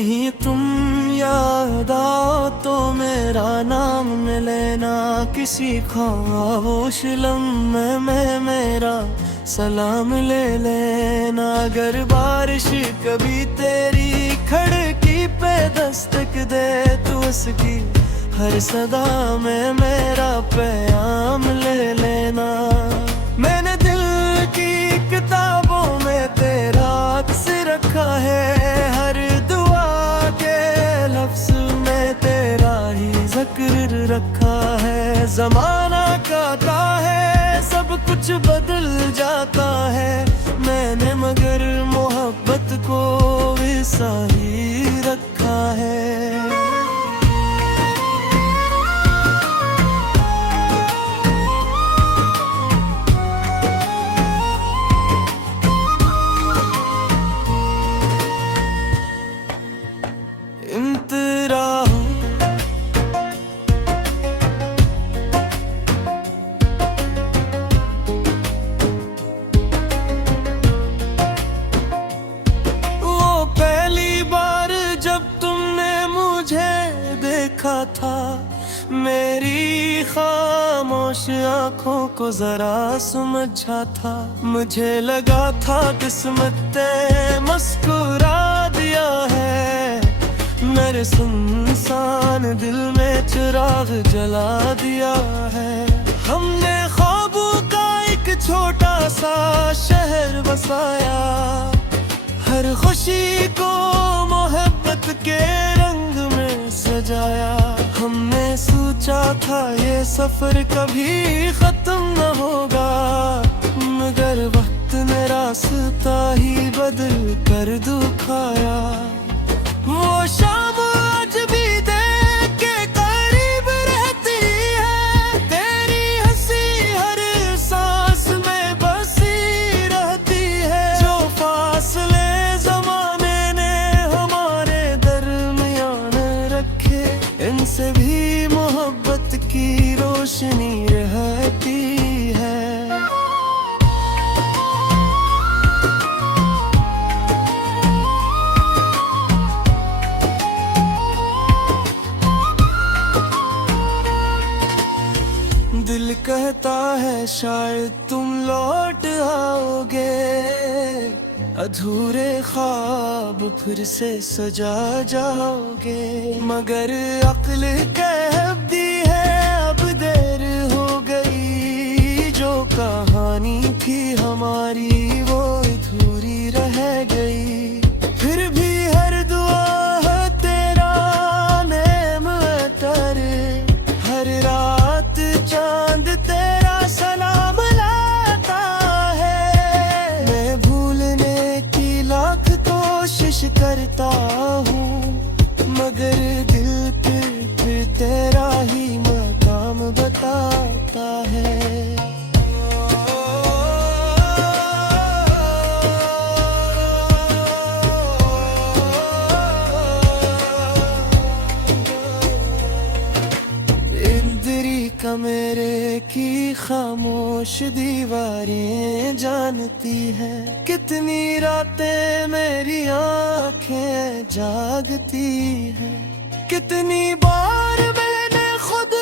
कहीं तुम याद आओ तो मेरा नाम न लेना, किसी खामोश लम्हे में मेरा सलाम ले लेना। अगर बारिश कभी तेरी खिड़की पे दस्तक दे तो उसकी हर सदा में मेरा पैगाम ले लेना। मैंने दिल की किताबों में तेरा अक्स रखा है, हर दुआ के लफ्ज़ में तेरा ही जिक्र रखा है। ज़माना कहता है सब कुछ बदल जाता है, मैंने मगर मोहब्बत को वैसा ही रखा है। था मेरी खामोश आँखों को जरा समझा था, मुझे लगा था किस्मत ने मुस्कुरा दिया है। मेरे सुनसान दिल में चिराग जला दिया है। हमने ख्वाबों का एक छोटा सा शहर बसाया, हर खुशी को मोहब्बत के रंग में सजाया। हमने सोचा था ये सफर कभी खत्म न होगा, मगर वक्त ने रास्ता ही बदल कर दिखाया। वो शाम आज भी देख के करीब रहती है, तेरी हंसी हर सांस में बसी रहती है। जो फासले जमाने ने हमारे दरमियान रखे, इनसे भी मोहब्बत की रोशनी रहती है। दिल कहता है शायद तुम लौट आओगे, अधूरे ख्वाब फिर से सजा जाओगे। मगर अक्ल कहती है अब देर हो गई, जो कहानी थी हमारी वो अधूरी रह गई। फिर भी हर दुआ है तेरा नेम अतर, हर रात चांद तेरा सलाम लाता है। मैं भूलने की लाख कोशिश करता हूँ, मगर दिल फिर तेरा ही मकाम बताता है। मेरे की खामोश दीवारें जानती हैं, कितनी रातें मेरी आंखें जागती हैं। कितनी बार मैंने खुद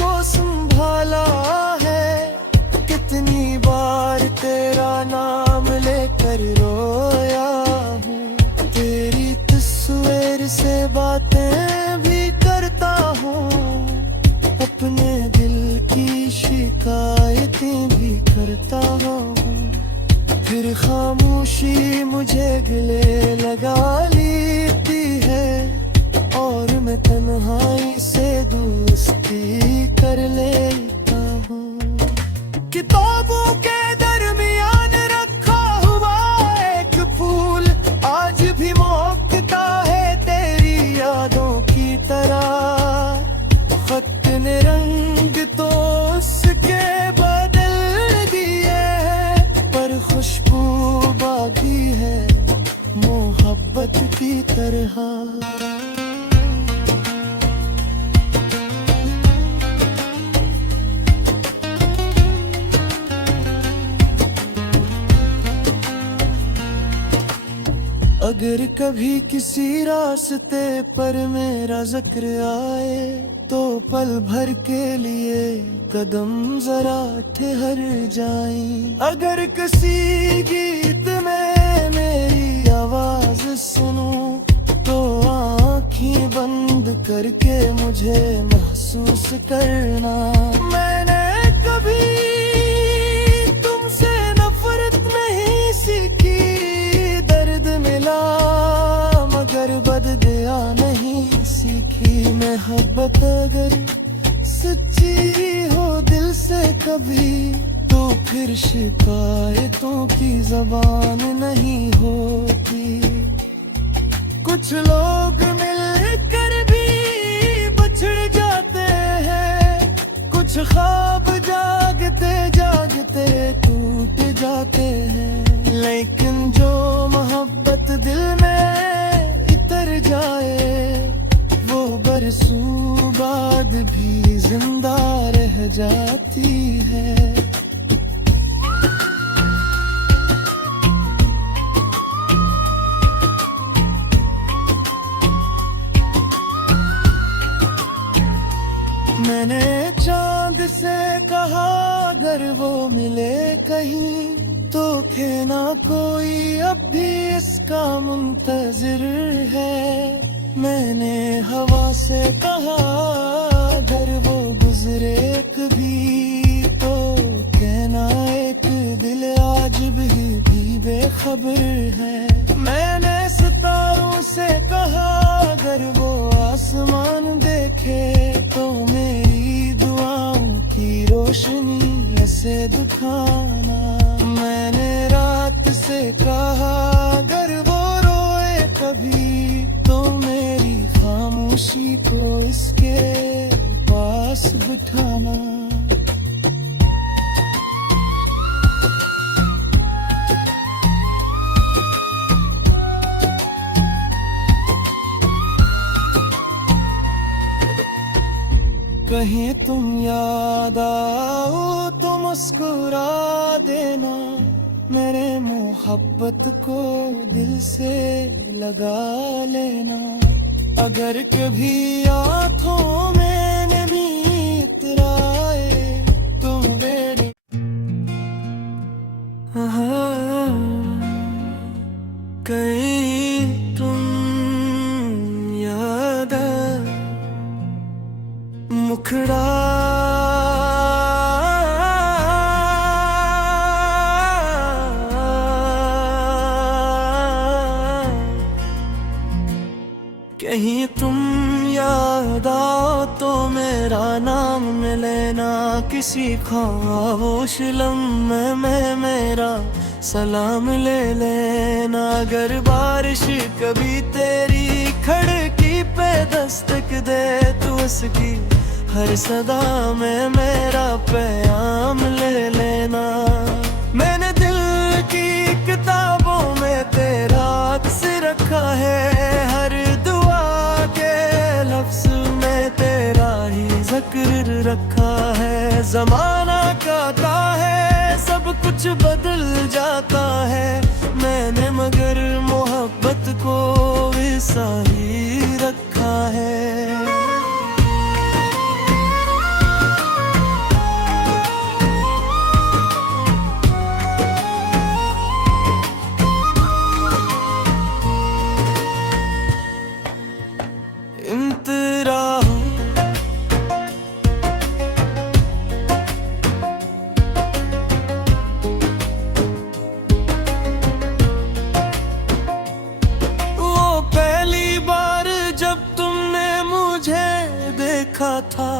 को संभाला है, कितनी बार तेरा नाम लेकर रोया हूँ। तेरी तस्वीर से बातें भी करता हूँ, अपने दिल की शिकायतें भी करता हूँ। फिर खामोशी मुझे गले लगा लेती है, और मैं तन्हाई से दोस्ती कर लेता हूँ। किताबों के दरमियान रखा हुआ एक फूल आज भी महकता है तेरी यादों की तरह। खत ने रंग तो उसके बदल दिए हैं, पर खुशबू बाकी है मोहब्बत की तरह। अगर कभी किसी रास्ते पर मेरा जिक्र आए तो पल भर के लिए कदम जरा ठहर जाएं। अगर किसी गीत में मेरी आवाज सुनूं तो आँखें बंद करके मुझे महसूस करना। मैंने कभी तुमसे नफरत नहीं सीखी, दर्द मिला मगर बददुआ नहीं सीखी। मोहब्बत अगर सच्ची हो दिल से कभी तो फिर शिकायतों की जबान नहीं होती। कुछ लोग मिलकर भी बिछड़ जाते हैं, कुछ ख्वाब जागते जागते टूट जाते हैं। लेकिन जो मोहब्बत दिल में इतर जाए वो बरसों बाद भी जिंदा रह जाती है। मैंने चांद से कहा अगर वो मिले कहीं तो कहना कोई अब भी इसका मुंतजिर है। मैंने हवा से कहा अगर वो गुजरे कभी तो कहना एक दिल आज भी बेखबर है। मैंने सितारों से कहा अगर वो आसमान देखे तो मेरी दुआओं की रोशनी ऐसे दिखाना। मैंने रात से कहा अगर वो रोए कभी तो मेरी खामोशी को इसके पास बिठाना। कहीं तुम याद आओ तो मुस्कुरा देना, मेरे मोहब्बत को दिल से लगा लेना। अगर कभी आँखों में नमी इतराए तो मेरे कहीं तुम याद मुखड़ा कहीं तुम याद आओ तो मेरा नाम में लेना। किसी खामोश लम्हे में मेरा सलाम ले लेना। अगर बारिश कभी तेरी खिड़की पे दस्तक दे तो उसकी हर सदा में मेरा पैगाम ले लेना। मैंने दिल की किताबों में तेरा अक्स रखा है, हर दुआ के लफ्ज में तेरा ही जिक्र रखा है। जमाना कहता है सब कुछ बदल जाता है, मैंने मगर मोहब्बत को वैसा ही रखा है। था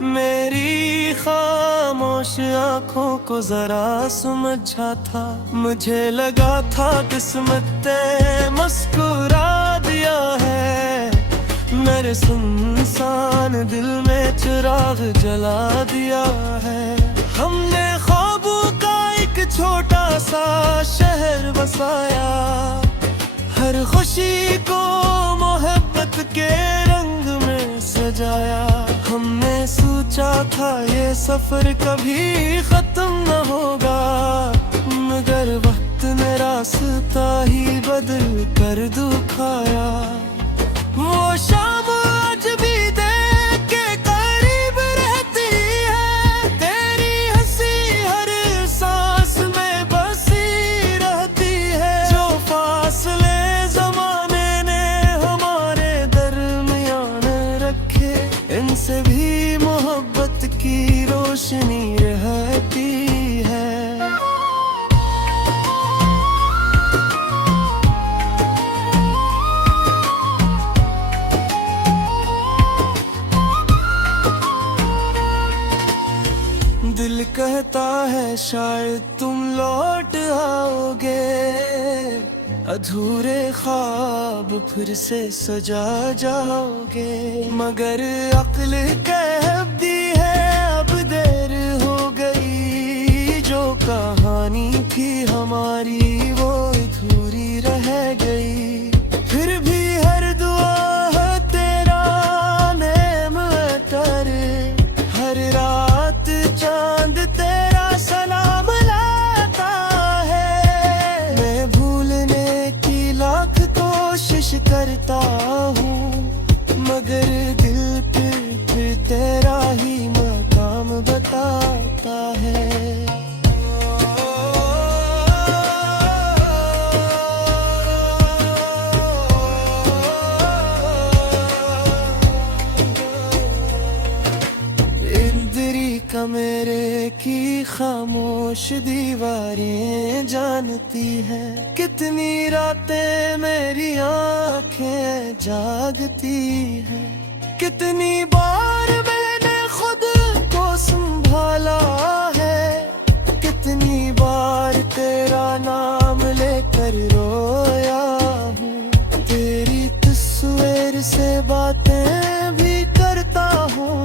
मेरी खामोश आंखों को जरा समझा था। मुझे लगा था किस्मत ने मुस्कुरा दिया है, मेरे सुनसान दिल में चिराग जला दिया है। हमने ख्वाबों का एक छोटा सा शहर बसाया, हर खुशी को मोहब्बत के रंग में सजाया। हमने सोचा था ये सफर कभी खत्म न होगा, मगर वक्त ने राह रास्ता ही बदल कर दुखाया। वो शाम आज भी देख के करीब रहती है, तेरी हंसी हर सांस में बसी रहती है। जो फासले जमाने ने हमारे दरमियान रखे, इनसे भी मोहब्बत की रोशनी रहती है। दिल कहता है शायद तुम लौट आओगे, अधूरे ख्वाब फिर से सजा जाओगे। मगर अक्ल कहती है अब देर हो गई, जो कहानी थी हमारी वो अधूरी रह गई। फिर भी हर दुआ है तेरा नेम अतर, हर रात चांद तेरा सलाम लाता है। मैं भूलने की लाख कोशिश करता हूँ, मगर दिल फिर तेरा ही मकाम बताता है। कमरे की खामोश दीवारें जानती हैं, कितनी रातें मेरी आंखें जागती हैं। कितनी बार मैंने खुद को संभाला है, कितनी बार तेरा नाम लेकर रोया हूँ। तेरी तस्वीर से बातें भी करता हूँ,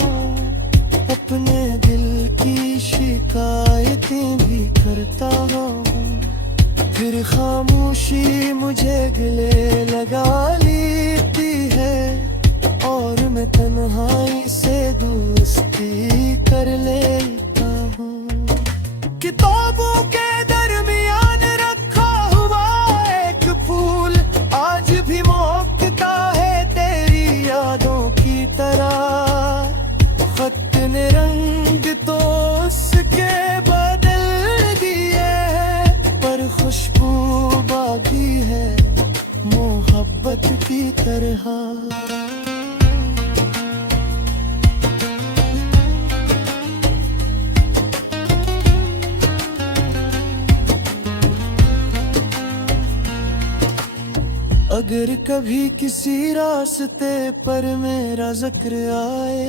अपने दिल की शिकायतें भी करता हूँ। फिर खामोशी मुझे गले लगा लेती है, और मैं तन्हाई से दोस्ती कर लेता हूँ। किताबों के दरमियान रखा हुआ एक फूल आज भी महकता है तेरी यादों की तरह। खत ने रंग तो उसके बदल दिए हैं, पर खुशबू बाकी है मोहब्बत की तरह। अगर कभी किसी रास्ते पर मेरा जिक्र आए,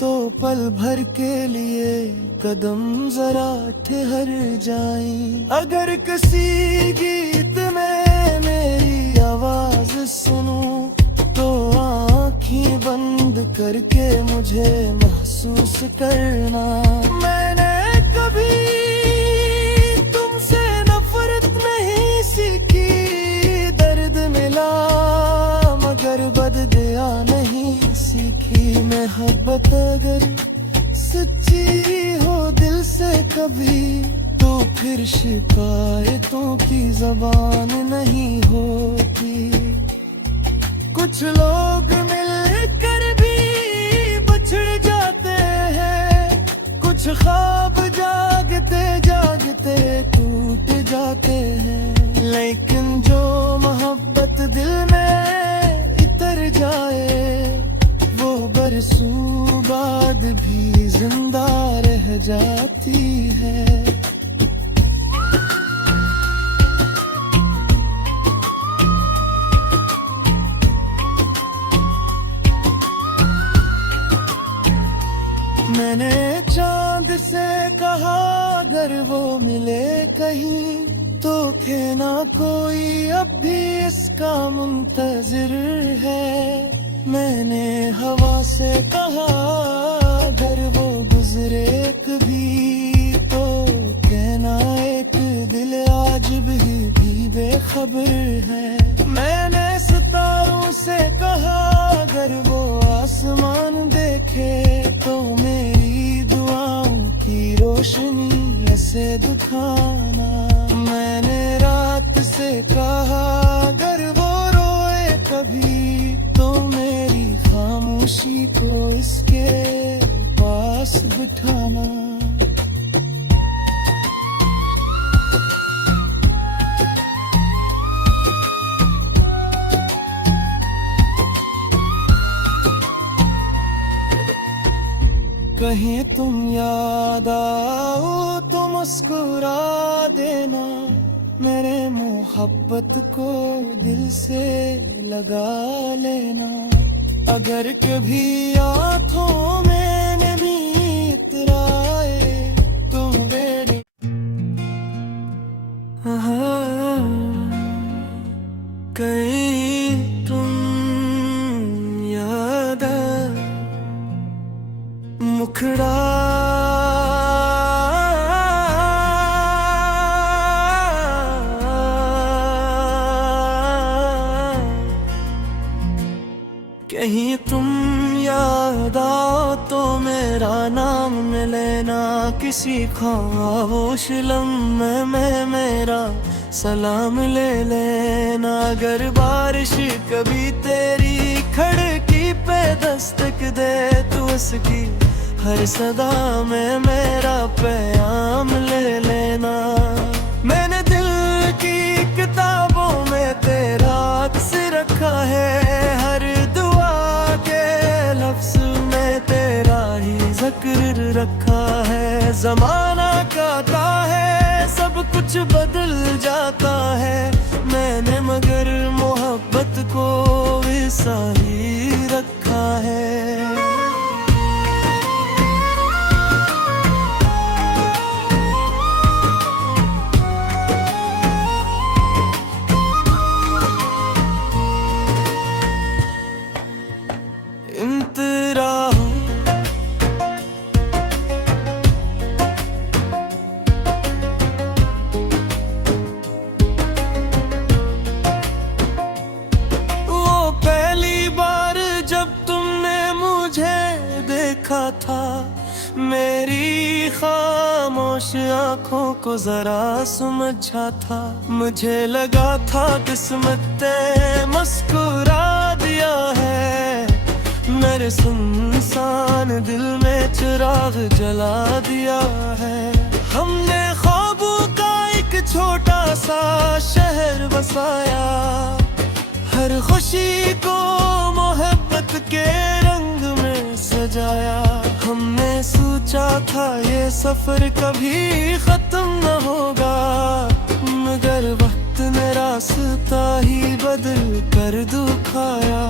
तो पल भर के लिए कदम जरा ठहर जाएं। अगर किसी गीत में मेरी आवाज सुनूं, तो आँखें बंद करके मुझे महसूस करना। मैंने कभी तुमसे नफरत नहीं सीखी, दर्द मिला मगर बददुआ नहीं सीखी। मोहब्बत अगर सच्ची हो दिल से कभी, तो फिर शिकायतों की ज़बान नहीं होती। कुछ लोग मिलकर भी बिछड़ जाते हैं, कुछ ख्वाब जागते जागते टूट जाते हैं। लेकिन जो मोहब्बत दिल में इतर जाए, वो बरसों बाद भी जिंदा रह जाती है। मैंने चांद से कहा अगर वो मिले कहीं, तो कहना कोई अब भी इसका मुंतजिर है। मैंने हवा से कहा अगर वो गुजरे कभी, तो कहना एक दिल आज भी बेखबर है। मैंने सितारों से कहा अगर वो आसमान देखे, तो मेरी दुआओं की रोशनी ऐसे दिखाना। मैंने रात से कहा अगर वो रोए कभी तो मेरी खामोशी को इसके पास बिठाना। कहीं तुम याद आओ तो मुस्कुरा देना, मेरे मोहब्बत को दिल से लगा लेना। अगर कभी आँखों में नमी इतराए तो मेरी कहीं तुम याद मुखड़ा कहीं तुम याद आओ तो मेरा नाम में लेना, किसी खामोश लम्हे में मेरा सलाम ले लेना। अगर बारिश कभी तेरी खिड़की पे दस्तक दे तो उसकी हर सदा में मेरा पैगाम ले लेना। मैंने दिल की किताबों में तेरा अक्स रखा है, हर दुआ के लफ्ज़ में तेरा ही जिक्र रखा है। ज़माना कहता है सब कुछ बदल जाता है, मैंने मगर मोहब्बत को वैसा ही रखा है। था मेरी खामोश आंखों को जरा समझा था, मुझे लगा था किस्मत ने मुस्कुरा दिया है। मेरे सुनसान दिल में चिराग जला दिया है। हमने ख्वाबों का एक छोटा सा शहर बसाया, हर खुशी को मोहब्बत के रंग में सजाया। हमने सोचा था ये सफर कभी खत्म न होगा, मगर वक्त ने रास्ता ही बदल कर दिखाया।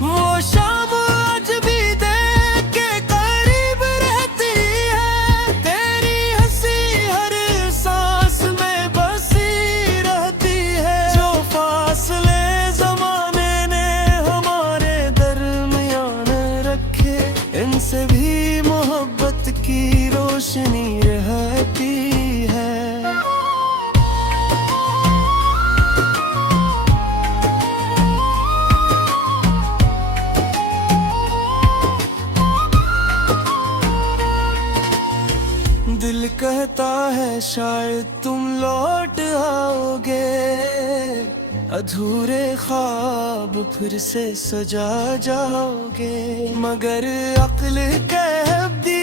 वो शाम आज भी देख के करीब रहती है, तेरी हंसी हर सांस में बसी रहती है। जो फासले जमाने ने हमारे दरमियान रखे, इनसे भी मोहब्बत की रोशनी रहती है। दिल कहता है शायद तुम लौट आओगे, अधूरे ख्वाब फिर से सजा जाओगे। मगर अक्ल कहती